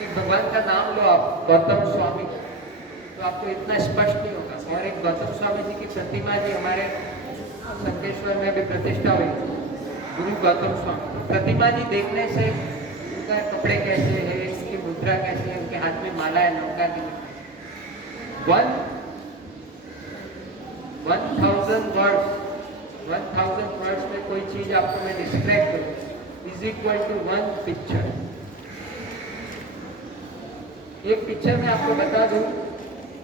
एक भगवान का नाम लो आप, गौतम स्वामी, तो आपको इतना स्पष्ट नहीं होगा। और एक गौतम स्वामी जी की प्रतिमा जी हमारे संकेश्वर में अभी प्रतिष्ठा हुई, गुरु गौतम स्वामी। प्रतिमा जी देखने से उनका कपड़े कैसे है, उनकी मुद्रा कैसे है, उनके हाथ में माला है नौका की। 1000 वर्ड्स में कोई चीज आपको मैं डिस्क्राइब करूँ इज इक्वल टू 1 पिक्चर। एक पिक्चर में आपको बता दूं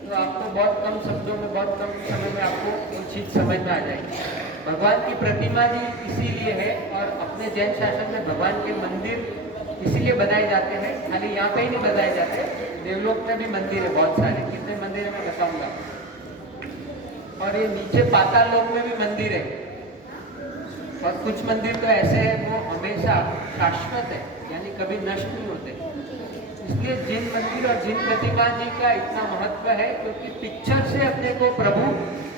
तो आपको बहुत कम शब्दों में, बहुत कम समय में आपको वो चीज समझ में आ जाएगी। भगवान की प्रतिमा जी इसीलिए है, और अपने जैन शासन में भगवान के मंदिर इसीलिए बनाए जाते हैं। खाली यहाँ पे ही नहीं बनाए जाते, देवलोक में भी मंदिर है बहुत सारे। कितने मंदिर है मैं बताऊंगा। और ये नीचे पाताल लोक में भी मंदिर है, और कुछ मंदिर तो ऐसे हैं वो हमेशा शाश्वत है, यानी कभी नष्ट नहीं होते। इसलिए जिन मंदिर और जिन प्रतिमा जी का इतना महत्व है, क्योंकि पिक्चर से अपने को प्रभु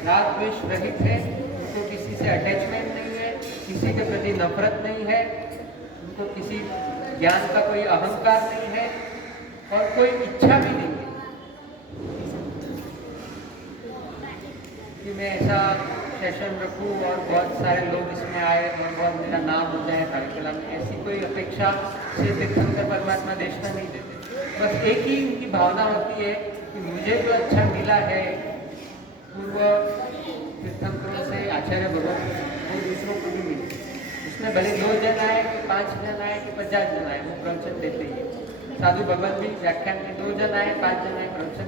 राग द्वेष रहित है, उनको किसी से अटैचमेंट नहीं है, किसी के प्रति नफरत नहीं है, उनको किसी ज्ञान का कोई अहंकार नहीं है, और कोई इच्छा भी नहीं है कि मैं ऐसा सेशन रखूं और बहुत सारे लोग इसमें आए और बहुत मेरा नाम हो जाए कार्यक्रम में। ऐसी कोई अपेक्षा से तीर्थंकर परमात्मा देशना नहीं देते। बस एक ही उनकी भावना होती है कि मुझे जो अच्छा मिला है पूर्व तीर्थंकरों से, आचार्य भगवान, वो दूसरों को भी मिले। उसमें भले 2 जन आए कि 5 जन आए कि 50 जन आए, वो प्रवचन देते ही। साधु भगवान भी व्याख्यान में 2 जन आए 5 जन आए, प्रवचन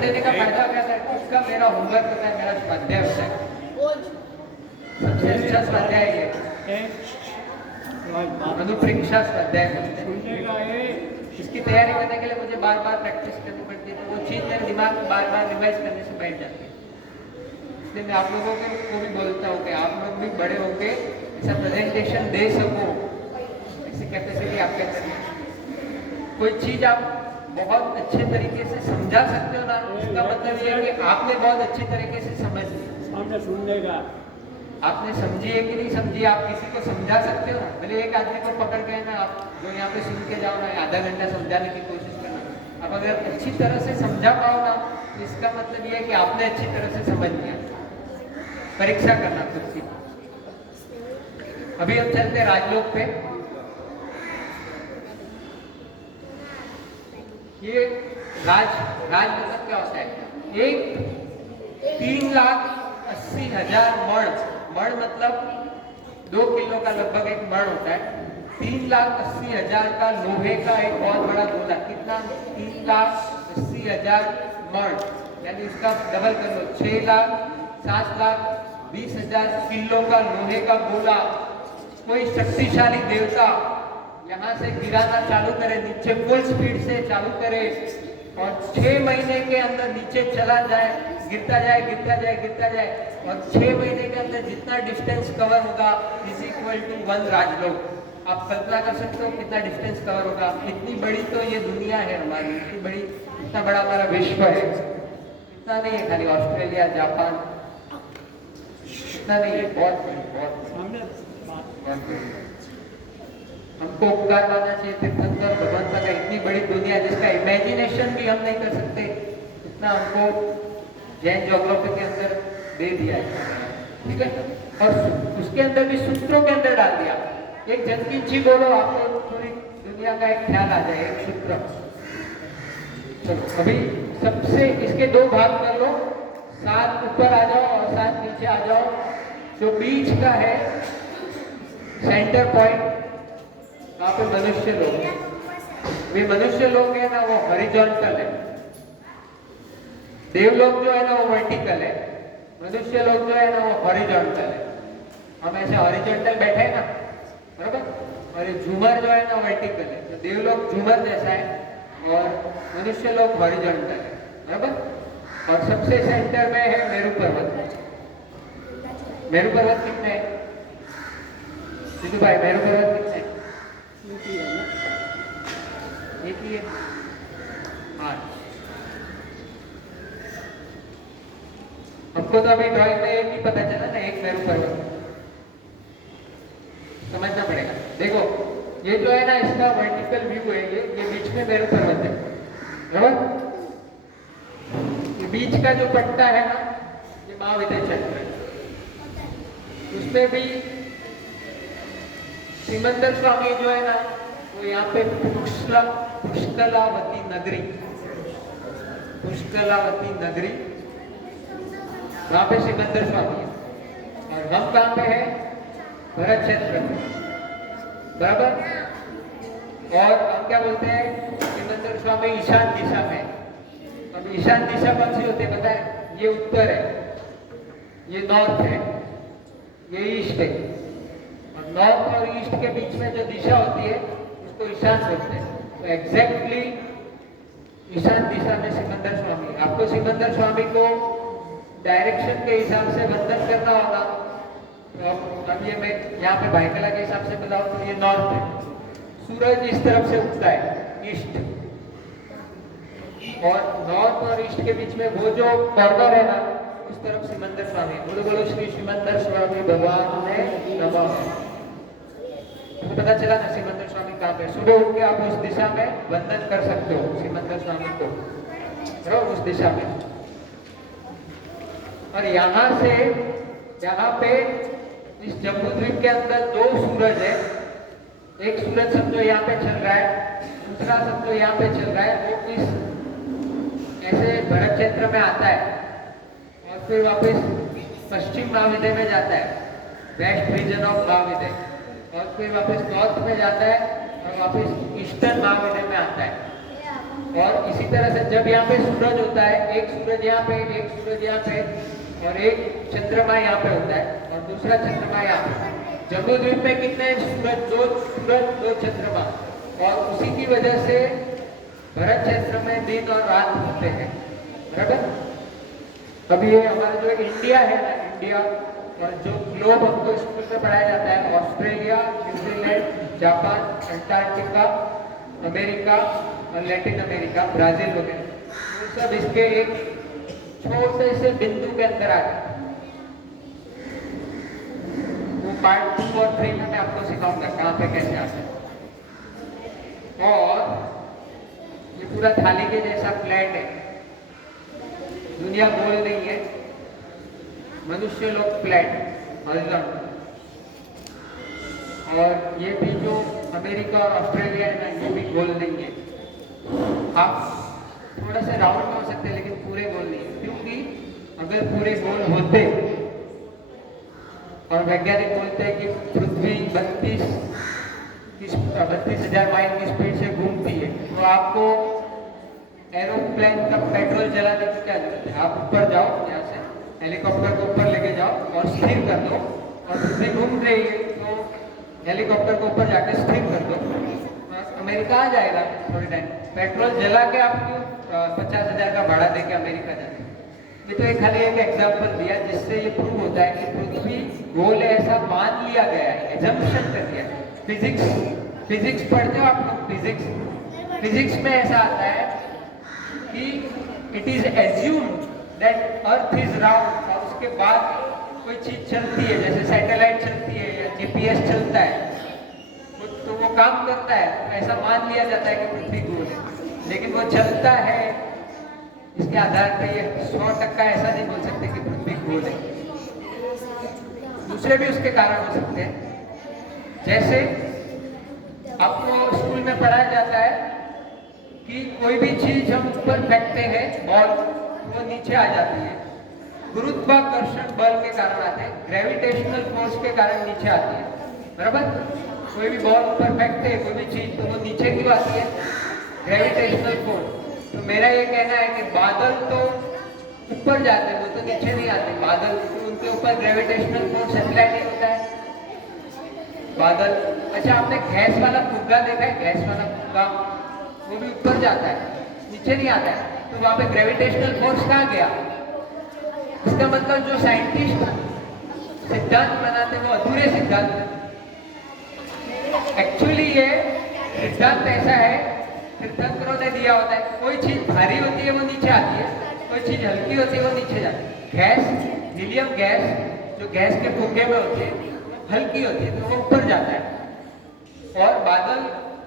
देने का फायदा क्या है? उसका मेरा होमवर्क होता है, मेरा स्वाध्याय होता है। सबसे अच्छा स्वाध्याय है अनुप्रेक्षा स्वाध्याय बोलते हैं। इसकी तैयारी करने के लिए मुझे बार बार प्रैक्टिस करनी पड़ती है, तो वो चीज़ मेरे दिमाग में बार बार रिवाइज करने से बैठ जाती है। इसलिए मैं आप लोगों को भी बोलता हूँ कि आप लोग भी बड़े होके ऐसा प्रेजेंटेशन दे सको, ऐसी कैपेसिटी आपके अंदर है। कोई चीज़ आप बहुत अच्छे तरीके से समझा सकते हो ना, इसका मतलब ये है कि आपने बहुत अच्छी तरीके से समझ लिया। सामने सुनने का आपने समझी है कि नहीं समझी, आप किसी को समझा सकते हो ना। भले एक आदमी को पकड़ गए ना, आप जो यहाँ पे सुन के जाओ ना, आधा घंटा समझाने की कोशिश करना, अब अगर अच्छी तरह से समझा पाओ ना, तो इसका मतलब ये है कि आपने अच्छी तरह से समझ लिया। परीक्षा करना खुद की। अभी हम चलते राजलोक पे। ये राज मतलब क्या होता है? एक 3,80,000 मण मतलब 2 किलो का लगभग एक मण होता है। 3,80,000 का लोहे का एक बहुत बड़ा गोला। कितना? 3,80,000 मण, यानी इसका डबल कर लो, 6,07,20,000 किलो का लोहे का गोला। कोई शक्तिशाली देवता यहाँ से गिराना चालू करे, नीचे फुल स्पीड से चालू करे, और 6 महीने के अंदर नीचे चला जाए, गिरता जाए गिरता जाए गिरता जाए, और 6 महीने के अंदर जितना डिस्टेंस कवर होगा इज इक्वल टू 1 राजलोक। आप कल्पना कर सकते हो कितना डिस्टेंस कवर होगा। इतनी बड़ी तो ये दुनिया है हमारी, इतनी बड़ी, इतना बड़ा हमारा विश्व है। इतना नहीं है खाली ऑस्ट्रेलिया जापान, इतना नहीं है, बहुत हमको उपकार मानना चाहिए तीर्थंकर भगवंता का। इतनी बड़ी दुनिया जिसका इमेजिनेशन भी हम नहीं कर सकते, इतना हमको जैन ज्योग्राफी के अंदर दे दिया है, ठीक है। और उसके अंदर भी सूत्रों के अंदर डाल दिया। एक जनकिंची बोलो, आपको पूरी दुनिया का एक ख्याल आ जाए, एक सूत्र। चलो अभी सबसे इसके 2 भाग कर लो, 7 ऊपर आ जाओ और 7 नीचे आ जाओ। जो बीच का है सेंटर पॉइंट, वहां पे मनुष्य लोग हैं। वे मनुष्य लोग हैं ना, वो हॉरिजॉन्टल है। देवलोक जो है ना वो वर्टिकल है, मनुष्य लोग जो है ना वो हॉरिजॉन्टल है। हम ऐसे हॉरिजॉन्टल बैठे हैं ना, बराबर, और ये झूमर जो है ना वर्टिकल है। तो देवलोक झूमर जैसा है और मनुष्य लोग हॉरिजॉन्टल है, बराबर। और सबसे सेंटर में है मेरू पर्वत। मेरू पर्वत कितने है सिद्धू भाई? मेरू पर्वत कितने? एक ही है। हमको तो अभी ड्राइंग में एक ही पता चला ना, एक मेरू पर्वत। समझना पड़ेगा। देखो ये जो है ना, इसका वर्टिकल व्यू है, ये बीच में मेरू पर्वत है, बराबर। ये बीच का जो पट्टा है ना, ये महाविद्या क्षेत्र है। उसमें भी सिमंदर स्वामी जो है ना, वो यहाँ पे पुष्कलावती नगरी, पुष्कलावती नगरी, वहां पे सिमंदर स्वामी है। और हम कहाँ पे है? भरत क्षेत्र में, बराबर। और हम क्या बोलते हैं? सिमंदर स्वामी ईशान दिशा में। अब ईशान दिशा कौन सी होती है पता है? ये उत्तर है, ये नॉर्थ है, ये ईस्ट है। और नॉर्थ और ईस्ट के बीच में जो दिशा होती है उसको ईशान बोलते हैं। तो एग्जैक्टली ईशान दिशा में सिमंदर स्वामी। आपको सिमंदर स्वामी को डायरेक्शन के हिसाब से वंदन करना होगा। तो अब ये मैं यहाँ पे भाईकला के हिसाब से बताऊँ तो ये नॉर्थ है, सूरज इस तरफ से उगता है, ईस्ट। और नॉर्थ और ईस्ट के बीच में वो जो कॉर्नर है ना, उस तरफ सिमंदर स्वामी। बोलो बोलो श्री सिमंदर स्वामी भगवान ने नमः। तो पता चला ना सिमंदर स्वामी कहाँ पे। सुबह उठ के आप उस दिशा में वंदन कर सकते हो सिमंदर स्वामी को, बराबर, उस दिशा में। और यहाँ से यहाँ पे इस जम्बू द्वीप के अंदर दो सूरज है। एक सूरज समझो यहाँ पे चल रहा है, दूसरा समझो यहाँ पे चल रहा है। वो इस ऐसे भरत क्षेत्र में आता है और फिर वापस पश्चिम महाविद्या में जाता है, वेस्ट रीजन ऑफ महाविद्या, और फिर वापस नॉर्थ में जाता है और वापस ईस्टर्न महाविद्या में आता है। और इसी तरह से जब यहाँ पे सूरज होता है, एक सूरज यहाँ पे, एक सूरज यहाँ पे, और एक चंद्रमा यहाँ पे होता है और दूसरा चंद्रमा यहाँ पे। जम्बू द्वीप में कितने सूरज? दो सूरज, दो चंद्रमा। और उसी की वजह से भरत क्षेत्र में दिन और रात होते हैं, बराबर। अब ये हमारा जो इंडिया है ना, इंडिया, और जो ग्लोब हमको स्कूल में पढ़ाया जाता है, Australia, New Zealand, Japan, Antarctica, America और लैटिन अमेरिका, ब्राजील वगैरह, वो सब इसके एक छोटे से बिंदु के अंदर आ जाए। वो पार्ट 2 और 3 में मैं आपको सिखाऊंगा कहाँ पे कैसे आता है। और ये पूरा थाली के जैसा फ्लैट है, दुनिया गोल नहीं है, मनुष्य लोग फ्लैट हॉरिजॉन्टल। और ये भी जो अमेरिका और ऑस्ट्रेलिया है ना, ये भी गोल नहीं है। आप थोड़ा सा राउंड में हो सकते हैं लेकिन पूरे गोल नहीं है, क्योंकि अगर पूरे गोल होते, और वैज्ञानिक बोलते हैं कि पृथ्वी 32,000 माइल की स्पीड से घूमती है, तो आपको एरोप्लेन का पेट्रोल जलाने की क्या जरूरत है? आप ऊपर जाओ, यहाँ से हेलीकॉप्टर को ऊपर लेके जाओ और स्थिर कर दो, और पृथ्वी घूम रही है तो हेलीकॉप्टर को ऊपर जाके स्थिर कर दो, अमेरिका आ जाएगा थोड़ी टाइम। पेट्रोल जला के आप क्यों 50,000 का भाड़ा देके अमेरिका जाते? ये तो एक खाली एक एग्जाम्पल दिया जिससे ये प्रूव होता है कि पृथ्वी गोल है ऐसा मान लिया गया है, एजम्पशन कर दिया। फिजिक्स पढ़ते हो आप लोग? फिजिक्स में ऐसा आता है कि it is assumed that earth is round, और उसके बाद कोई चीज चलती है, जैसे सैटेलाइट चलती है या जीपीएस चलता है, तो वो काम करता है, ऐसा मान लिया जाता है कि पृथ्वी गोल है। लेकिन वो चलता है, इसके आधार पर ये 100% ऐसा नहीं बोल सकते कि पृथ्वी गोल है। दूसरे भी उसके कारण हो सकते हैं, जैसे आपको स्कूल में पढ़ाया जाता है कि कोई भी चीज हम ऊपर फेंकते हैं और वो नीचे आ जाती है, गुरुत्वाकर्षण बल के कारण आते हैं, ग्रेविटेशनल फोर्स के कारण नीचे आती है, बराबर। कोई भी बॉल ऊपर फेंकते हैं कोई भी चीज, तो वो नीचे क्यों आती है? Gravitational force. तो मेरा ये कहना है कि बादल तो ऊपर जाते हैं, वो तो नीचे नहीं आते। बादल तो उनके ऊपर ग्रेविटेशनल फोर्स अप्लाई नहीं होता है, बादल। अच्छा, आपने गैस वाला फुग्गा देखा है? गैस वाला फुग्गा वो भी ऊपर जाता है, नीचे नहीं आता है, तो वहां पे ग्रेविटेशनल फोर्स कहाँ गया? इसका मतलब जो साइंटिस्ट सिद्धांत बनाते वो अधूरे सिद्धांत। एक्चुअली ये सिद्धांत ऐसा है, तीर्थंकरों ने दिया होता है, कोई चीज भारी होती है वो नीचे आती है, कोई चीज हल्की होती है वो नीचे जाती है। गैस, हीलियम गैस जो गैस के फुग्गे में होती है हल्की होती है, तो वो ऊपर जाता है, और बादल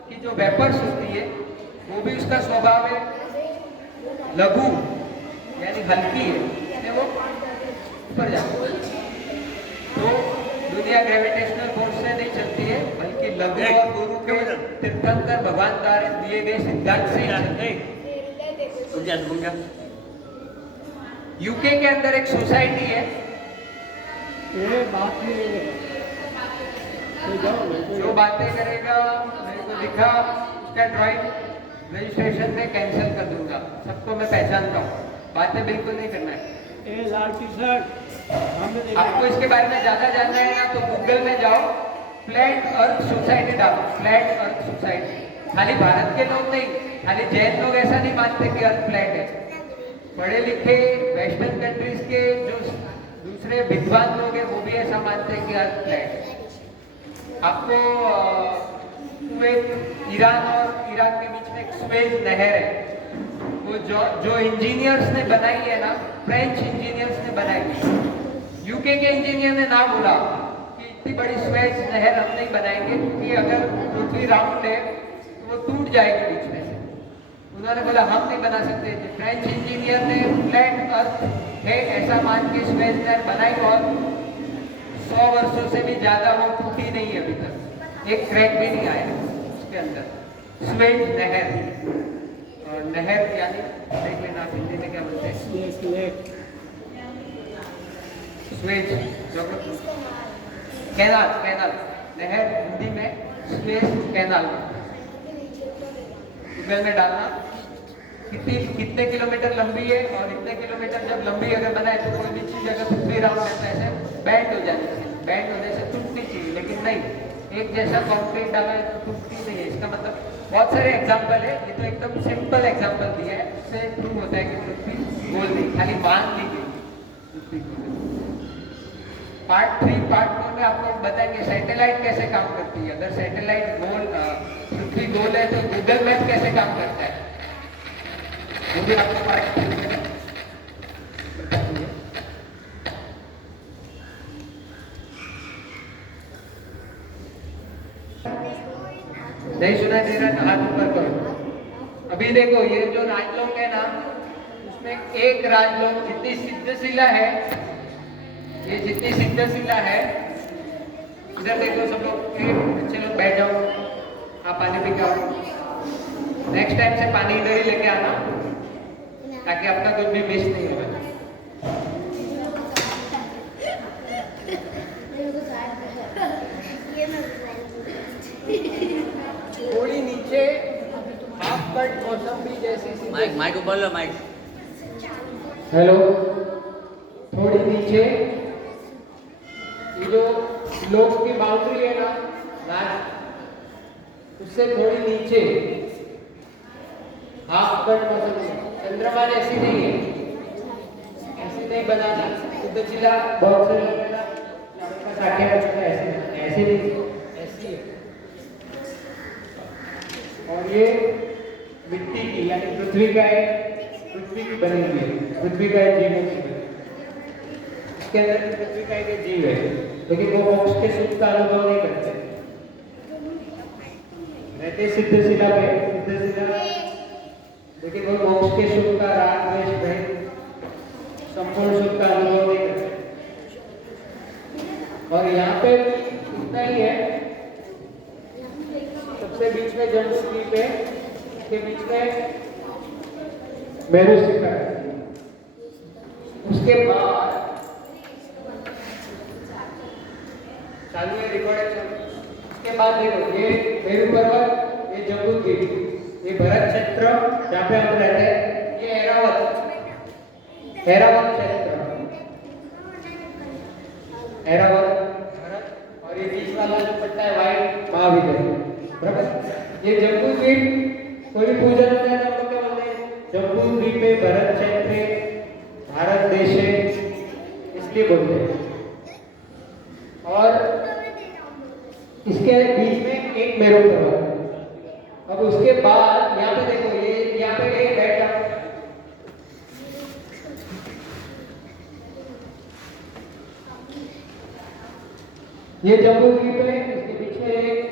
की जो वेपर्स होती है वो भी उसका स्वभाव है लघु यानी हल्की है, इसलिए वो ऊपर जाती है। तो दुनिया ग्रेविटेशनल फोर्स से नहीं चलती है, बल्कि लघु और गुरु के तीर्थंकर भगवान द्वारा दिए गए सिद्धांत से चलती है। यूके के अंदर एक सोसाइटी है, जो बातें करेगा मेरे को दिखा उसका ड्राइंग रजिस्ट्रेशन में कैंसिल कर दूंगा। सबको मैं पहचानता हूँ, बातें बिल्कुल नहीं करना है। लाल टी शर्ट आपको इसके बारे में ज्यादा जानना है ना तो गूगल में जाओ, फ्लैट अर्थ सोसाइटी डालो, फ्लैट अर्थ सोसाइटी। खाली भारत के लोग नहीं, खाली जैन लोग ऐसा नहीं मानते कि अर्थ फ्लैट है। पढ़े लिखे वेस्टर्न कंट्रीज के जो दूसरे विद्वान लोग हैं वो भी ऐसा मानते हैं कि अर्थ फ्लैट है। आपको ईरान और इराक के बीच में एक स्वेज नहर है, वो जो इंजीनियर्स ने बनाई है ना, फ्रेंच इंजीनियर्स ने बनाई है। यूके के इंजीनियर ने ना बोला कि इतनी बड़ी स्वेज नहर हम नहीं बनाएंगे क्योंकि अगर पृथ्वी राउंड है तो वो टूट जाएगी बीच में से। उन्होंने बोला हम नहीं बना सकते। फ्रेंच इंजीनियर ने फ्लैट अर्थ है ऐसा मान के स्वेज नहर बनाई और 100 वर्षों से भी ज्यादा वो टूटी नहीं है, अभी तक एक क्रैक भी नहीं आया उसके अंदर। स्वेज नहर, और नहर यानी देख लेना आप हिंदी में क्या बोलते हैं, स्वेज कैनाल, कैनाल नहर हिंदी में स्वेज कैनाल। गूगल में डालना कितने किलोमीटर लंबी है, और इतने किलोमीटर जब लंबी अगर बनाए तो कोई भी चीज अगर पृथ्वी राउंड रहता है ऐसे बैंड हो जाती है, बैंड होने से टूटनी चाहिए, लेकिन नहीं, एक जैसा कंक्रीट डाला है तो टूटती नहीं है। इसका मतलब बहुत सारे एग्जाम्पल है, ये तो एकदम सिंपल एग्जाम्पल दिया है, इससे प्रूव होता है कि पृथ्वी गोल नहीं, खाली बांध दी गई पृथ्वी को। पार्ट 3 पार्ट 4 में आपको बताएंगे सैटेलाइट कैसे काम करती है। अगर सैटेलाइट गोल पृथ्वी गोल है तो गूगल मैप कैसे काम करता है, वो भी आपको पार्ट 3 में बताएंगे। नहीं सुना दे रहा तो हाथ ऊपर करो। अभी देखो ये जो राजलोक है ना, उसमें एक राजलोक जितनी सिद्धशिला है, ये जितनी सिद्धशिला है, इधर देखो सब लोग, अच्छे लोग बैठ जाओ, आप पानी पी के आओ। नेक्स्ट टाइम से पानी इधर ही लेके आना ताकि आपका कुछ भी मिस नहीं होगा। थोड़ी नीचे हाफ कट मौसम्बी जैसी, माइक माइक को बोलो, माइक। हेलो, थोड़ी नीचे ये जो लोग की बाउंड्री है ना लास्ट, उससे थोड़ी नीचे हाफ कट मौसम्बी। चंद्रमा ऐसी नहीं है, ऐसी नहीं बनाना। सिद्धशिला बहुत से लोग है ना ऐसी नहीं, ऐसी है। और ये मिट्टी की यानी पृथ्वी का है, पृथ्वी की बनी हुई है, पृथ्वी का है, जीवों की बनी। इसके अंदर भी पृथ्वी का एक जीव है, लेकिन वो मोक्ष के सुख का अनुभव नहीं करते, रहते सिद्धशिला पे, सिद्धशिला, लेकिन वो मोक्ष के सुख का राग द्वेष भय संपूर्ण सुख का अनुभव नहीं करते। और यहाँ पे इतना ही है, सबसे बीच में जम्बूद्वीप है, के बीच में मेरू शिखर है। उसके बाद चालू है रिकॉर्ड। उसके बाद देखो ये मेरू पर्वत, ये जम्बूद्वीप, ये भरत क्षेत्र जहाँ पे हम रहते हैं, ये ऐरावत, ऐरावत क्षेत्र, ऐरावत भरत, और ये बीच वाला जो पट्टा है वाइट महाविद्यालय, बराबर। ये जम्बूद्वीप कोई पूजन होता है तो क्या बोलते हैं, जम्बूद्वीप में भरत क्षेत्र भारत देश है इसलिए बोलते हैं। और इसके बीच में एक मेरू पर्वत। अब उसके बाद यहाँ पे देखो, ये यहाँ पे एक बैठा, ये जम्बूद्वीप है, इसके बीच में एक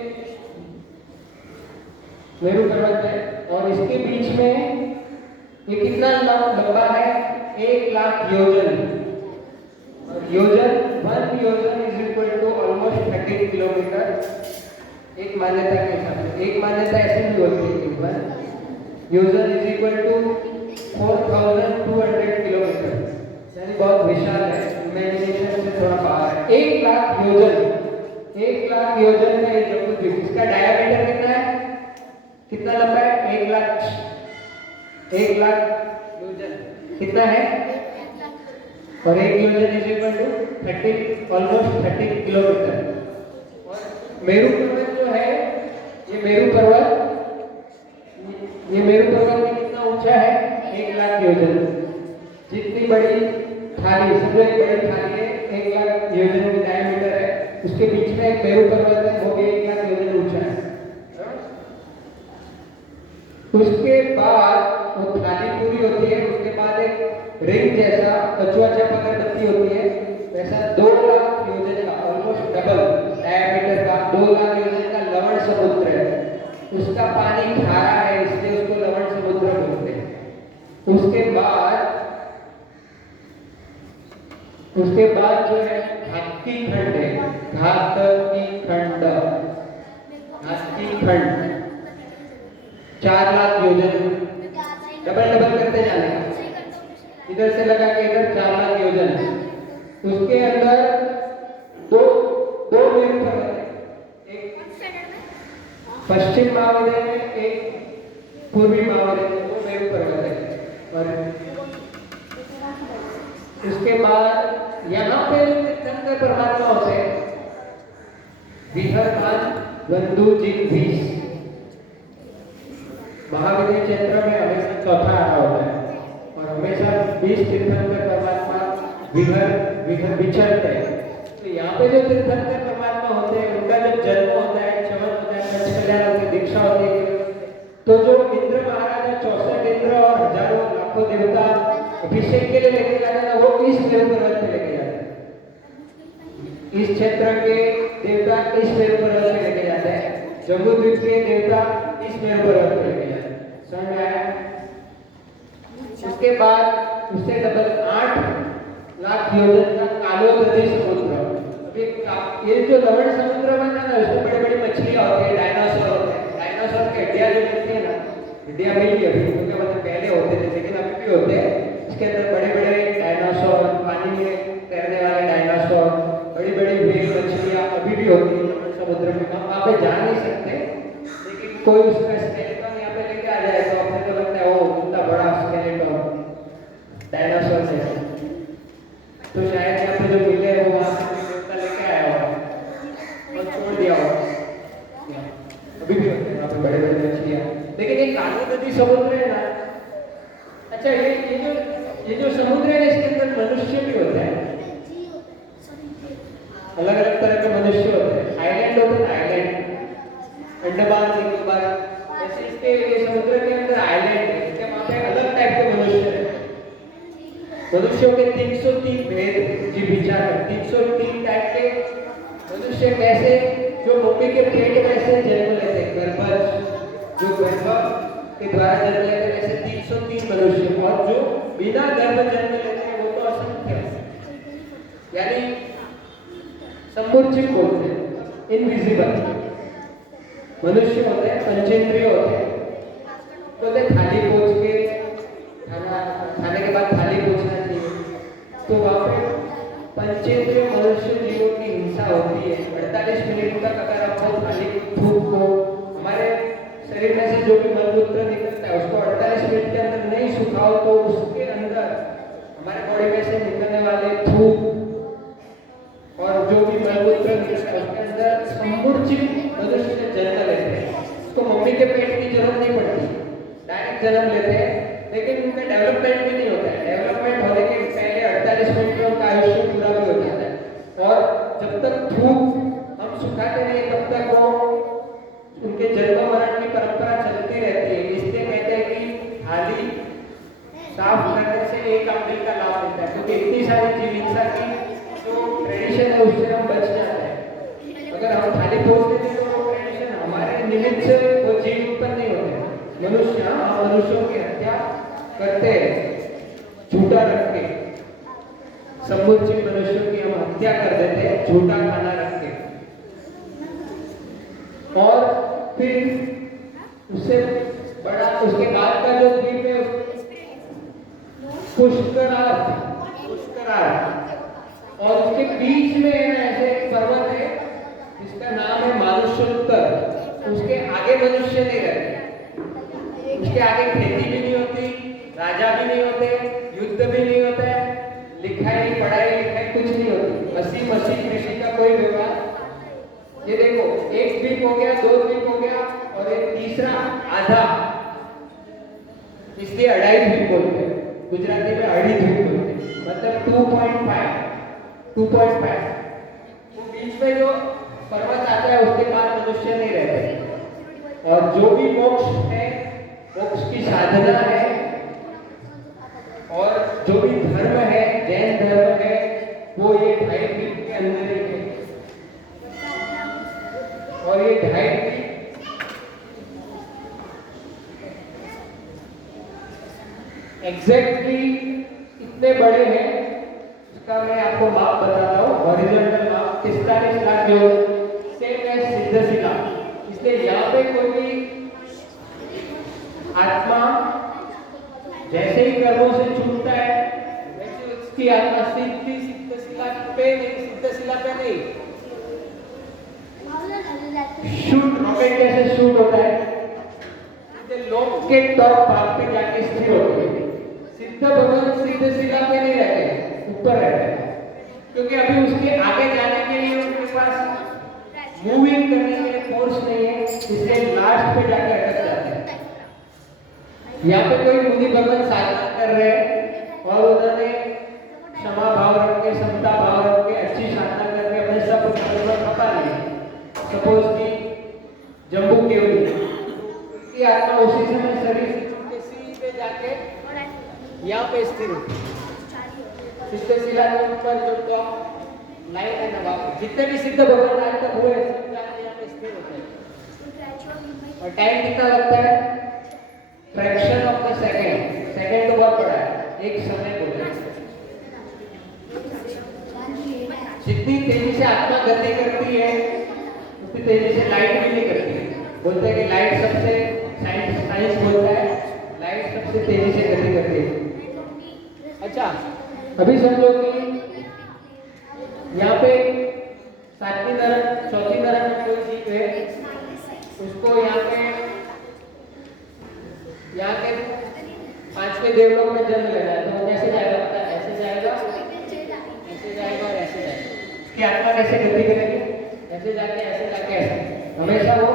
योजन, और योजन 1 योजन is equal to almost 30 kilometre. एक मान्यता के हिसाब से, एक मान्यता ऐसी भी होती है कि 1 योजन इज इक्वल टू 4200 किलोमीटर, यानी बहुत विशाल है, इमेजिनेशन से थोड़ा बाहर है। 1 लाख योजन, 1 लाख योजन का ये जम्बूद्वीप, इसका डायमीटर कितना है, कितना लंबा है, 1 लाख, 1 लाख योजन कितना है, और 1 योजन is equal to 30 almost 30 kilometre. और मेरू पर्वत जो है, ये मेरू पर्वत में कितना ऊंचा है, 1 लाख योजन। जितनी बड़ी थाली, सबसे बड़ी थाली है 1 लाख योजन की डायमीटर है, उसके बीच में एक मेरू पर्वत है, वो भी 1 लाख योजन ऊंचा है। उसके बाद वो थाली पूरी होती है, उसके बाद एक रिंग जैसा कछुआ छाप अगरबत्ती होती है, वैसा 2 लाख योजन का ऑलमोस्ट डबल डायमीटर का 2 लाख योजन का लवण समुद्र है। उसका पानी खारा है, इसलिए उसको लवण समुद्र बोलते हैं। उसके बाद जो है घातकी खंड है, घातकी खंड, घातकी खंड 4 लाख योजन, डबल डबल करते जाने का, इधर से लगा के इधर 4 लाख योजन। उसके अंदर दो मेरू पर्वत है, एक पश्चिम महाविद्यालय में, एक पूर्वी महाविद्यालय में, 2 मेरू पर्वत है। और उसके बाद यहाँ पे तीर्थंकर परमात्मा होते हैं, विहरमान बंधु जिन 20 महाविद्य क्षेत्र में हमेशा चौथा आया होता है, और हमेशा 20 तीर्थंकर परमात्मा विहर विचरते हैं। तो यहाँ पे जो तीर्थंकर परमात्मा होते हैं, उनका जब जन्म होता है, चमन होता है, पंचकल्याण होती है, दीक्षा होती है, तो जो इंद्र महाराज है, 64 इंद्र और हजारों लाखों देवता अभिषेक के लिए लेके जाते हैं, वो इस मेरू पर्वत पे लेके जाते हैं। इस क्षेत्र के देवता इस मेरू पर्वत पे लेके जाते हैं, जम्बूद्वीप के देवता इस मेरू पर्वत पे लेके जाते हैं। समझ में आया? उसके बाद उससे डबल 8 लाख योजन का कालोदधी समुद्र। अभी ये जो लवण समुद्र बना ना, उसमें बड़ी बड़ी मछलियां होती है, डायनासोर होते हैं। डायनासोर के हड्डियां जो मिलती है ना, हड्डियां मिली अभी, क्योंकि मतलब पहले होते थे, लेकिन अभी भी होते हैं। इसके अंदर बड़े बड़े डायनासोर, पानी में तैरने वाले डायनासोर, बड़ी बड़ी व्हेल मछलियां अभी भी होती है लवण समुद्र में। हम वहाँ पे जा नहीं सकते, लेकिन कोई उसका स्केलेटन यहाँ पे लेके आ जाए तो अपने को लगता है ओ कितना बड़ा स्केलेटन डायनासोर है, तो शायद यहाँ पे जो मिले वो वहाँ से देवता लेके आया होगा और छोड़ दिया होगा। अभी भी होते हैं वहाँ पे बड़े बड़े मछलियाँ। लेकिन ये कालोदधी समुद्र है ना, अच्छा ये जो समुद्र है, इसके अंदर मनुष्य भी होता है, अलग अलग तरह के मनुष्य होते हैं। आइलैंड होते हैं, आइलैंड अंडमान निकोबार, जैसे इसके ये समुद्र के अंदर आइलैंड है, इसके वहाँ पे अलग टाइप के मनुष्य हैं। मनुष्यों के 303 भेद जी विचार है, 303 टाइप के मनुष्य। कैसे? जो मम्मी के पेट में से जन्म लेते हैं, गर्भ जो गर्भ के द्वारा जन्म लेते हैं, ऐसे 303 मनुष्य। और जो बिना गर्भ जन्म लेते हैं वो तो असंख्य है, यानी समूर्छित बोलते हैं, इनविजिबल मनुष्य होते हैं, पंचेंद्रिय होते हैं। बोलते थाली पोंछ के खाने के बाद थाली पोंछना चाहिए, तो वहाँ पे पंचेंद्रिय मनुष्य जीवों की हिंसा होती है। 48 मिनट तक अगर आपको थाली थूक को, हमारे शरीर में से जो भी मलमूत्र निकलता है उसको 48 मिनट के अंदर नहीं सुखाओ, तो उसके अंदर हमारे बॉडी में से निकलने वाले थूक और जो भी मलमूत्र निकलता है उसके अंदर समूर्छित मनुष्य जन्म लेते हैं। उसको मम्मी के पेट की जरूरत नहीं पड़ती, डायरेक्ट जन्म लेते हैं, लेकिन उनका डेवलपमेंट भी नहीं होता है। डेवलपमेंट होने के पहले 48 मिनट में उनका आयुष्य पूरा भी हो जाता है। और जब तक थूक हम सुखाते नहीं तब तक वो उनके जन्म मरण की परंपरा चलती रहती है। इसलिए कहते हैं कि थाली साफ करने से एक अमृत का लाभ मिलता है, क्योंकि इतनी सारी जीव हिंसा की जो ट्रेडिशन है उससे हम बच जाते हैं। अगर हम थाली पोंछ देते तो वो ट्रेडिशन हमारे निमित्त से वो जीव उत्पन्न नहीं होते। मनुष्यों की हत्या करते हैं झूठा रख के, समुचित मनुष्यों की हम हत्या कर देते हैं झूठा खाना रख के। और फिर उससे बड़ा उसके बाद का जो द्वीप है पुष्करार, और उसके बीच में ऐसे एक पर्वत है जिसका नाम है मानुष्योत्तर। उसके आगे मनुष्य नहीं रहते, उसके आगे खेती भी नहीं होती, राजा भी नहीं होते, युद्ध भी नहीं होता है, लिखाई पढ़ाई लिखाई कुछ नहीं होती, मसी कृषि का कोई व्यवहार। ये देखो एक द्वीप हो गया, दो द्वीप हो गया, और एक तीसरा आधा, इसलिए अढ़ाई द्वीप बोलते हैं, गुजराती में अढ़ी द्वीप बोलते हैं, मतलब 2.5। तो बीच में जो पर्वत आता है उसके बाद मनुष्य नहीं रहते, और जो भी मोक्ष है, मोक्ष की साधना है, और जो भी धर्म है, जैन धर्म है, वो ये 2.5 द्वीप के अंदर ही है। और ये 2.5 द्वीप एग्जैक्टली इतने बड़े हैं, इसका मैं आपको माप बताता हूँ। हॉरिजॉन्टल माप 45 लाख जो सेम है सिद्धशिला। इसलिए यहाँ पे कोई भी आत्मा जैसे ही कर्मों से छूटता है वैसे उसकी आत्मा सिद्धशिला पे नहीं, शूट रॉकेट कैसे शूट होता है, लोक के टॉप भाग पे जाके स्थिर होती है। सिद्ध भगवान सिद्धशिला पे नहीं रहते, ऊपर रहते हैं, क्योंकि अभी उसके आगे जाने के लिए उनके पास मूविंग करने के लिए फोर्स नहीं है, इसलिए लास्ट पे जाके अटक जाते हैं। यहाँ पे कोई मुनि भगवान साधना कर रहे हैं और उन्होंने क्षमा भाव रख के, समता भाव रख के, अच्छी साधना करके अपने सब खपा लिए। सपोज की जम्बू की हुई आत्मा उसी समय शरीर से छूट के सीधे जाके यहाँ पे स्थिर होती है। सिद्धशिला के ऊपर जो टॉप लाइन है ना, वहाँ जितने भी सिद्ध भगवान आज तक हुए सब जाके यहाँ पे स्थिर होते हैं। और टाइम कितना लगता है? Fraction of the second. Second तो बहुत बड़ा है, एक समय बोलते हैं। जितनी तेजी से आत्मा गति करती है उतनी तेजी से लाइट भी नहीं करती है। बोलते हैं कि लाइट सबसे, साइंस बोलता है लाइट सबसे तेजी से गति करती है। अच्छा, अभी समझो कि यहाँ पे 7वीं नरक 4वीं नरक में कोई जीव है, उसको यहाँ के 5वें देवलोक में जन्म लेना है, तो कैसे जाएगा? पता है, ऐसे जाएगा, ऐसे जाएगा और ऐसे जाएगा। उसकी आत्मा कैसे गति करेगी? ऐसे जाके ऐसे जाके ऐसे, हमेशा वो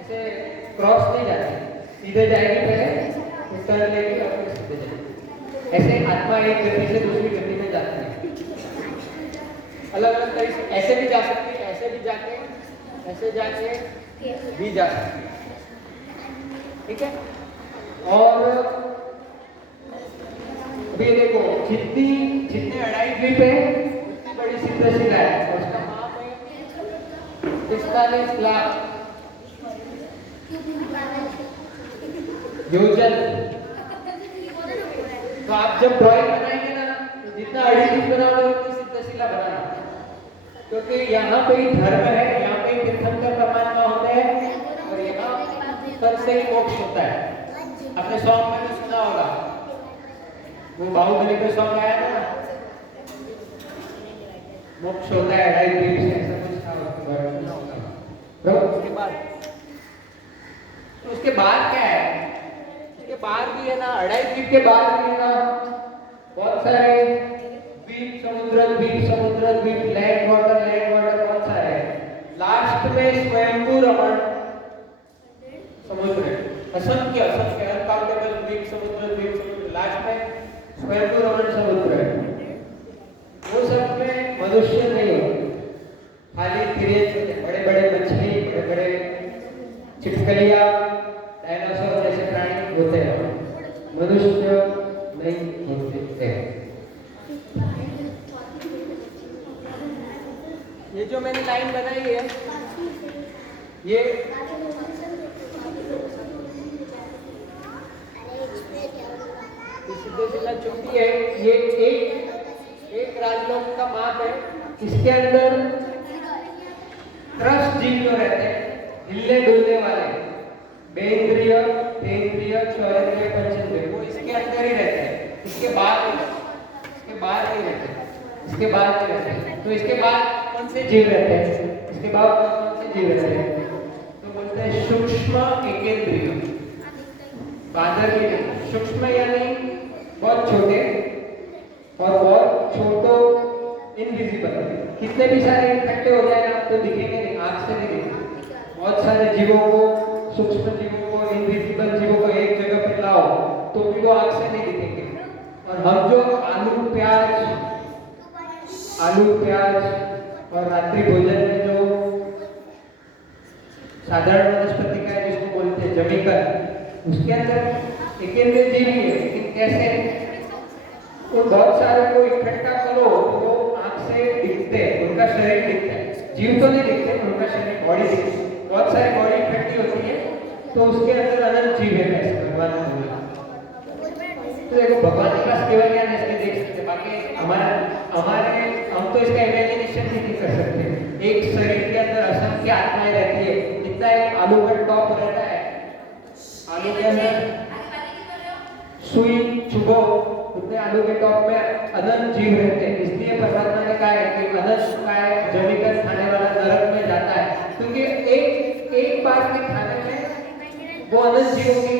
ऐसे क्रॉस नहीं जाती, सीधे जाएगी, पहले टर्न लेगी और फिर सीधे जाएगी। ऐसे आत्मा एक गति से दूसरी गति में जाती है, अलग अलग तरीके से। ऐसे भी जा सकती है, ऐसे भी जाके, ऐसे जाके भी जा सकती है, ठीक है। और अभी देखो जितने अढ़ाई द्वीप है उतनी बड़ी सिद्धशिला है, और उसका माप है 45 लाख योजन। तो आप जब ड्राइंग बनाएंगे ना, जितना अढ़ी द्वीप बनाओगे उतनी सिद्धशिला बनाना, क्योंकि यहाँ पे ही धर्म है, यहाँ पे ही तीर्थंकर परमात्मा होते हैं, और यहाँ पर से ही मोक्ष होता है। अपने सॉन्ग में भी सुना होगा, वो बाहुबली का सॉन्ग आया था, मोक्ष होता है अढ़ाई द्वीप से, ऐसा कुछ था उसके बाद। उसके बाद क्या है? उसके बाद भी है ना, अढ़ाई द्वीप के बाद भी है ना बहुत सारे द्वीप, समुद्र द्वीप, लैंड वाटर बहुत सारे। लास्ट में स्वयंभू रमण समुद्र, असंख्य अनकाउंटेबल द्वीप समुद्र, लास्ट में स्वयंभू रमण समुद्र है। वो सब में मनुष्य नहीं होते, खाली क्रिएट होते, बड़े बड़े मछली, बड़े बड़े चिपकलियां, डायनासोर जैसे प्राणी होते हैं, मनुष्य नहीं होते हैं। ये जो मैंने लाइन बनाई है, ये सिद्धशिला चुकी है, ये एक राजलोक का माप है, इसके अंदर त्रस्त जीव जो रहते हैं, हिलने डुलने वाले, बेंद्रिय, तेंद्रिय, चौरेंद्रिय, पंचेंद्रिय, वो इसके अंदर ही रहते हैं, इसके बाहर नहीं रहते, इसके बाहर नहीं रहते, इसके बाहर नहीं रहते। तो इसके बाद कौन से जीव रहते हैं? इसके बाद कौन से जीव रहते हैं? तो बोलते हैं सूक्ष्म एकेंद्रिय, बादर भी नहीं, सूक्ष्म यानी बहुत छोटे और बहुत छोटो इनविजिबल, कितने भी सारे इकट्ठे हो जाए आप तो दिखेंगे नहीं, आंख से नहीं दिखेंगे। बहुत सारे जीवों को, सूक्ष्म जीवों को, इनविजिबल जीवों को एक जगह पे लाओ तो भी वो आंख से नहीं दिखेंगे। और हम जो आलू प्याज और रात्रि भोजन में जो साधारण वनस्पति का है जिसको बोलते हैं जमीकन, उसके अंदर एकेंद्रिय जीव ही है, लेकिन कैसे? तो बहुत सारे को इकट्ठा करो तो वो आंख से दिखते हैं, उनका शरीर दिखता है, जीव तो नहीं दिखते, उनका शरीर बॉडी दिखती है। बहुत सारी बॉडी इकट्ठी होती है तो उसके अंदर अनंत जीव है, कैसे भगवान ने बोला। तो देखो भगवान के पास केवल ज्ञान इसके देख सकते, बाकी हमारे हम तो इसका इमेजिनेशन भी नहीं कर सकते। एक शरीर के अंदर असंख्य आत्माएं रहती है, जितना एक आलू का टॉप रहता है, आलू के अंदर सुई चुभो उतने आलू के टॉप में अनंत जीव रहते हैं। इसलिए परमात्मा ने कहा है कि अनंत का जमीकन खाने वाला नरक में जाता है, क्योंकि एक बार के खाने में वो अनंत जीवों की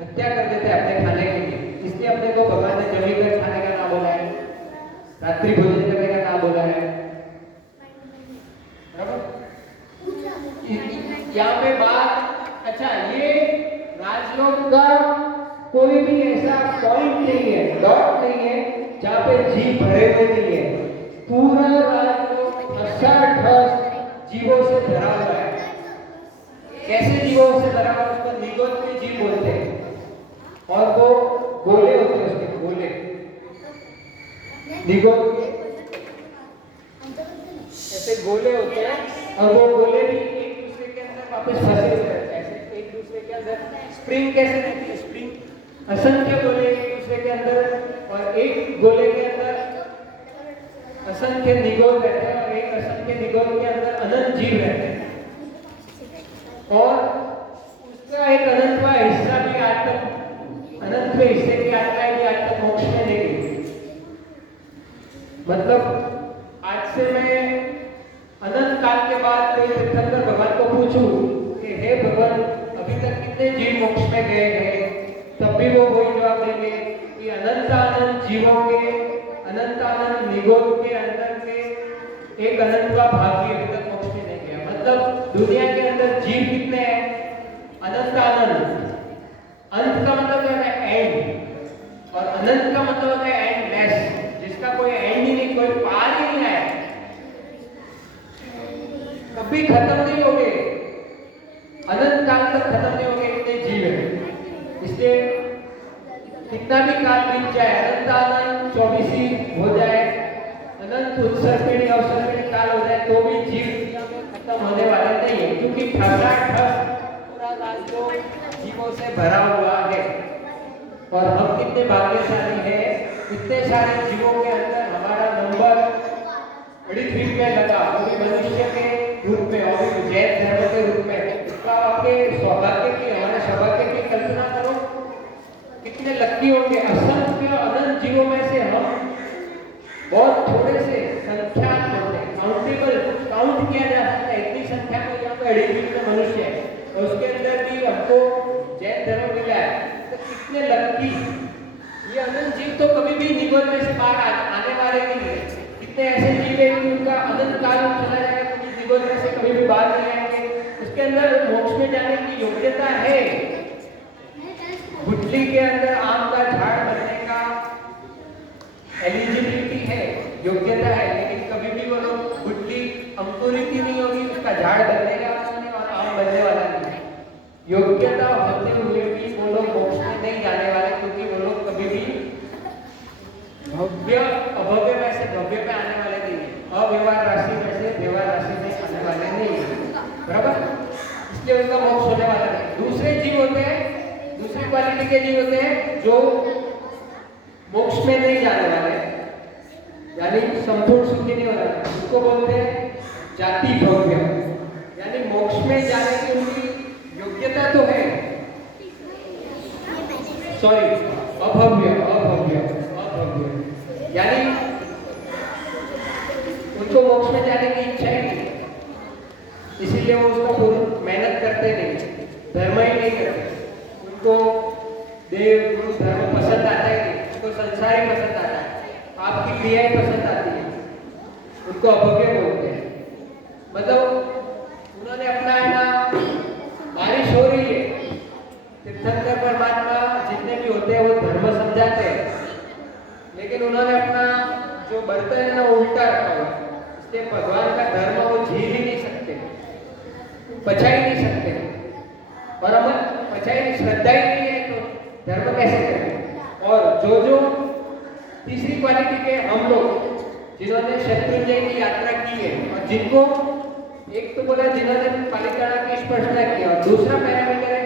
हत्या कर देते हैं अपने खाने के लिए। इसलिए अपने को भगवान ने जमीकन खाने का नाम बोला है, रात्रि भोजन करने का नाम बोला है। यहाँ पे बात, अच्छा ये राजलोक का कोई भी ऐसा पॉइंट नहीं है, डॉट नहीं है जहाँ पे जीव भरे हुए नहीं है। पूरा राजलोक ठसाठस जीवों से भरा हुआ है। कैसे जीवों से भरा हुआ है? उसको निगोद जीव बोलते हैं, और वो गोले होते हैं, उसके गोले निगोद ऐसे गोले होते हैं, और वो गोले भी एक दूसरे के अंदर वापस फंसे हुए रहते हैं, ऐसे एक दूसरे के अंदर। स्प्रिंग कैसे रहती है? स्प्रिंग असंख्य गोले एक दूसरे के अंदर, और एक गोले के अंदर असंख्य निगोद रहते हैं, और एक असंख्य निगोद के अंदर अनंत जीव रहते हैं, और उसका एक अनंतवा हिस्सा भी आज तक, अनंत के हिस्से की आत्मा भी आज तक मोक्ष में नहीं गई। मतलब आज से मैं अनंत काल के बाद कोई तीर्थंकर भगवान को पूछूं कि हे भगवान अभी तक कितने जीव मोक्ष में गए हैं, तब भी वो वही जवाब देंगे कि अनंत जीवों के, अनंत निगोद के अंदर के एक अनंतवा भाग भी अभी तक मोक्ष में नहीं गया। मतलब दुनिया के अंदर जीव कितने हैं? अनंत। अंत का मतलब होता है एंड, और अनंत का मतलब होता है एंडलेस, जिसका कोई एंड ही नहीं, कोई पार ही नहीं है, कभी खत्म नहीं होंगे, अनंत काल तक खत्म नहीं होंगे, इतने जीव है। इसलिए कितना भी काल बीत जाए, अनंत 24 हो जाए, अनंत उत्सर्पिणी अवसर्पिणी काल हो जाए, तो भी जीव दुनिया में खत्म होने वाले नहीं है, क्योंकि ठसाठस पूरा राजलोक जीवों से भरा हुआ है। और हम कितने भाग्यशाली हैं, इतने सारे जीवों के अंदर हमारा नंबर गणित में लगा, वो भी मनुष्य के रूप में, और भी जैन धर्म के रूप में। इसका आपके सौभाग्य की, हमारे सौभाग्य की कल्पना करो, कितने लकी होंगे। असंख्य अनंत जीवों में से हम बहुत थोड़े से संख्या होते हैं, काउंटेबल, काउंट किया जा सकता है, इतनी संख्या में यहाँ पे एडिटिव में मनुष्य है, और उसके अंदर भी हमको जैन धर्म मिला है, तो कितने लकी। ये अनंत जीव तो कभी भी निगोद में से बाहर आने वाले नहीं है। कितने ऐसे जीव है कि उनका अनंत काल चला जाएगा, कभी निगोद में से कभी भी बाहर नहीं आएंगे, उसके अंदर मोक्ष में जाने की योग्यता है। गुठली के अंदर आम का झाड़ बनने का एलिजिबिलिटी है, योग्यता है, लेकिन कभी भी वो लोग गुठली अंकुरित ही नहीं होगी, उसका झाड़ बनने का और आम बनने वाला नहीं है। योग्यता होते हुए भी वो लोग मोक्ष में नहीं जाने वाले, क्योंकि वो लोग कभी भी भव्य अभव्य में से भव्य में आने वाले नहीं है, अव्यवहार राशि में से व्यवहार राशि में आने वाले नहीं है, बराबर। इसलिए उनका मोक्ष होने वाला नहीं। दूसरे जीव होते हैं, दूसरी क्वालिटी के जीव होते हैं जो मोक्ष में नहीं जाने वाले, यानी संपूर्ण सुखी नहीं होना, उसको बोलते हैं जाति भव्य। यानी मोक्ष में जाने की उनकी योग्यता तो है, सॉरी अभव्य अभव्य अभव्य, यानी उनको मोक्ष में जाने की इच्छा ही नहीं, इसीलिए वो उसका पूर्ण मेहनत करते नहीं, धर्म ही नहीं करते। उनको देव गुरु धर्म पसंद आता है नहीं, उनको संसार ही पसंद आता है, आपकी क्रियाएं पसंद आती है, उनको अभव्य बोलते हैं। मतलब उन्होंने अपना है ना, बारिश हो रही है, तीर्थंकर परमात्मा जितने भी होते हैं वो धर्म समझाते हैं, लेकिन उन्होंने अपना जो बर्तन है ना वो उल्टा रखा हुआ, इसलिए भगवान का धर्म वो झील ही नहीं सकते, पचा ही नहीं सकते, और हम पचा ही श्रद्धा ही नहीं है तो धर्म कैसे करें। और जो तीसरी क्वालिटी के हम लोग जिन्होंने शत्रुंजय की यात्रा की है, और जिनको एक तो बोला जिन्होंने पालिताना की स्पर्शना किया, और दूसरा पैरामीटर है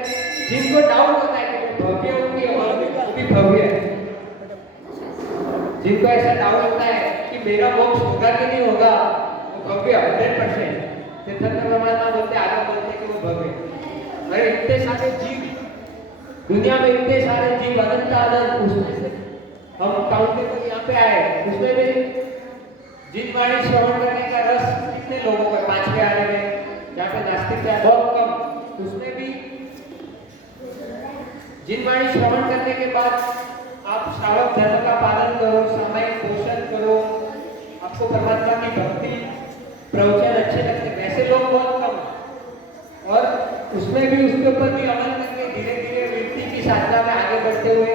जिनको डाउट होता है कि भव्य होगी और भी भव्य है, जिनको ऐसा डाउट होता है कि मेरा मोक्ष होगा कि नहीं होगा, वो भव्य 100%। तीर्थंकर परमात्मा बोलते आगे बोलते कि वो भव्य। अरे इतने सारे जीव दुनिया में, इतने सारे जीव अनंत आनंद, उसमें से हम काउंटेबल यहाँ पे आए, उसमें भी जिनवाणी श्रवण करने का रस कितने लोगों को, 5 आने में जहाँ पे नास्तिक है बहुत कम, उसमें भी जिनवाणी श्रवण करने के बाद आप श्रावक धर्म का पालन करो, सामायिक पोषण करो, आपको परमात्मा की भक्ति प्रवचन अच्छे लगते, वैसे लोग बहुत कम। और उसमें भी उसके ऊपर भी अमल करके धीरे धीरे वृत्ति की साधना में आगे बढ़ते हुए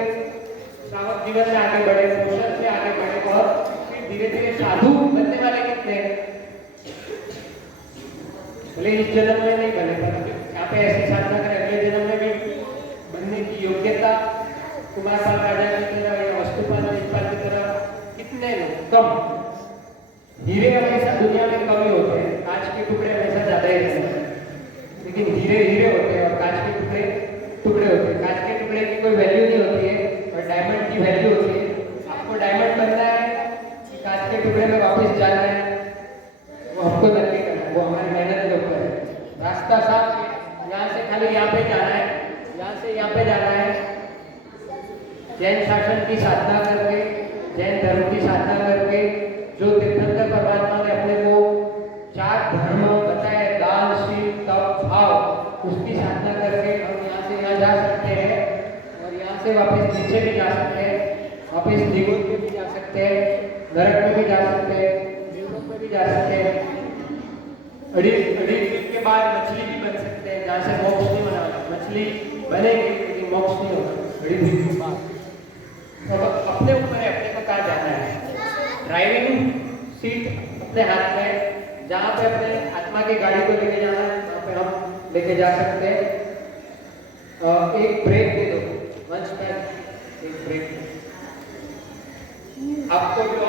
श्रावक जीवन में आगे बढ़े, पोषण में आगे बढ़े, और फिर धीरे धीरे साधु बनने वाले कितने, भले इस जन्म में नहीं बने, पर यहाँ पे ऐसी साधना करें अगले जन्म में भी बनने की योग्यता कुमारपाल राजा की तरह या वस्तुपाल लेखपाल की तरह कितने लोग, कम। हीरे हमेशा दुनिया में कम ही होते हैं, कांच के टुकड़े हमेशा ज्यादा ही रहते हैं, लेकिन हीरे हीरे होते हैं और कांच के टुकड़े टुकड़े होते हैं। कांच के टुकड़े की कोई वैल्यू नहीं होती है, और डायमंड की वैल्यू होती है। आपको डायमंड बनना है, कांच के टुकड़े में वापस जाना है, वो हमको करके करना है, वो हमारी मेहनत के ऊपर है। रास्ता साफ है, यहाँ से खाली यहाँ पे जाना है, यहाँ से यहाँ पे जाना है। जैन शासन की साधना करके, जैन धर्म की साधना करके, जो तीर्थंकर परमात्मा ने अपने को 4 धर्म बताए, दान शील तप भाव, उसकी साधना करके हम यहाँ से यहाँ जा सकते हैं, और यहाँ से वापस नीचे भी जा सकते हैं, वापस निगुण में भी जा सकते हैं, नरक में भी जा सकते हैं, देवलोक में भी जा सकते हैं। अड़ी के बाद मछली भी बन सकते हैं, जहाँ से मोक्ष नहीं बना, मछली बनेगी लेकिन मोक्ष नहीं होगा अड़ी के बाद। तो अपने ऊपर है, अपने को कहाँ जाना है। ड्राइविंग सीट अपने हाथ में, जहाँ पे अपने आत्मा की गाड़ी को लेके जाना है वहाँ पे हम लेके जा सकते हैं। एक ब्रेक दे दो मंच पर, एक ब्रेक आपको